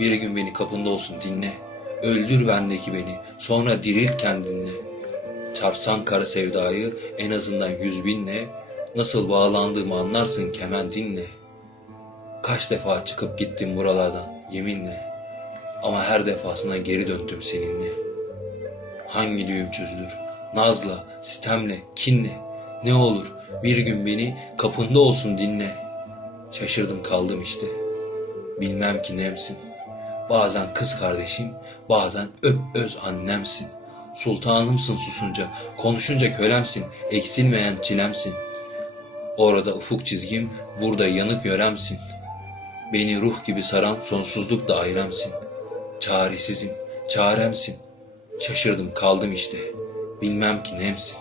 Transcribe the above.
bir gün beni kapında olsun dinle. Öldür bendeki beni sonra diril kendinle. Çarpsan kara sevdayı en azından yüz binle. Nasıl bağlandığımı anlarsın kementinle. Kaç defa çıkıp gittim buralardan yeminle. Ama her defasında geri döndüm seninle. Hangi düğüm çözülür? Nazla, sitemle, kinle. Ne olur bir gün beni kapında olsun dinle. Şaşırdım kaldım işte. Bilmem ki nemsin. Bazen kız kardeşim, bazen öp öz annemsin. Sultanımsın susunca, konuşunca kölemsin, eksilmeyen çilemsin. Orada ufuk çizgim, burada yanık yöremsin. Beni ruh gibi saran sonsuzluk da ayremsin. Çaresizim, çaremsin. Şaşırdım kaldım işte. Bilmem ki nemsin.